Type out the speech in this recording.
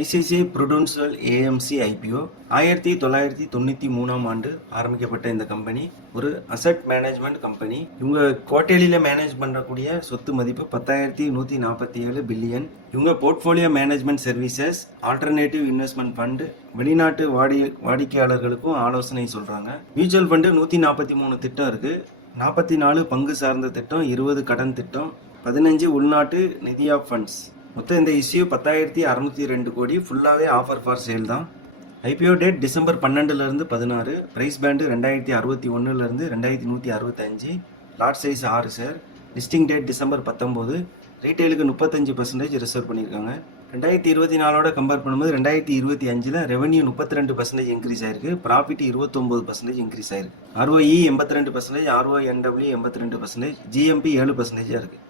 ICICI prudential AMC IPO 1993ஆம் ஆண்டு ஆரம்பிக்கப்பட்ட இந்த கம்பெனி ஒரு அசட் மேனேஜ்மெண்ட் கம்பெனி. இவங்க குவார்டர்லியில் மேனேஜ் பண்ணக்கூடிய சொத்து மதிப்பு 10,147 பில்லியன். இவங்க portfolio management services, alternative investment fund, வெளிநாட்டு வாடிக்கையாளர்களுக்கும் ஆலோசனை சொல்கிறாங்க. மியூச்சுவல் ஃபண்டு 143 திட்டம் இருக்குது. 44 பங்கு சார்ந்த திட்டம், 20 கடன் திட்டம், 15 உள்நாட்டு நிதியா ஃபண்ட்ஸ். மொத்தம் இந்த இஷ்யூ 10,602 கோடி. ஃபுல்லாகவே ஆஃபர் ஃபார் சேல் தான். ஐபிஓ டேட் டிசம்பர் 12லேருந்து 16. ப்ரைஸ் பேண்டு 2061லேருந்து 2165. Lot size 6 sir. Listing date December 19. ரீட்டைலுக்கு 35% ரிசர்வ் பண்ணியிருக்காங்க. 2024ஓட கம்பேர் பண்ணும்போது 2025 ரெவன்யூ 32% இன்க்ரீஸ் ஆயிருக்கு. ப்ராஃபிட் 29% இன்க்ரீஸ் ஆயிருக்கு. ROE 82%, RONW 82%, GMP 7%. இருக்குது.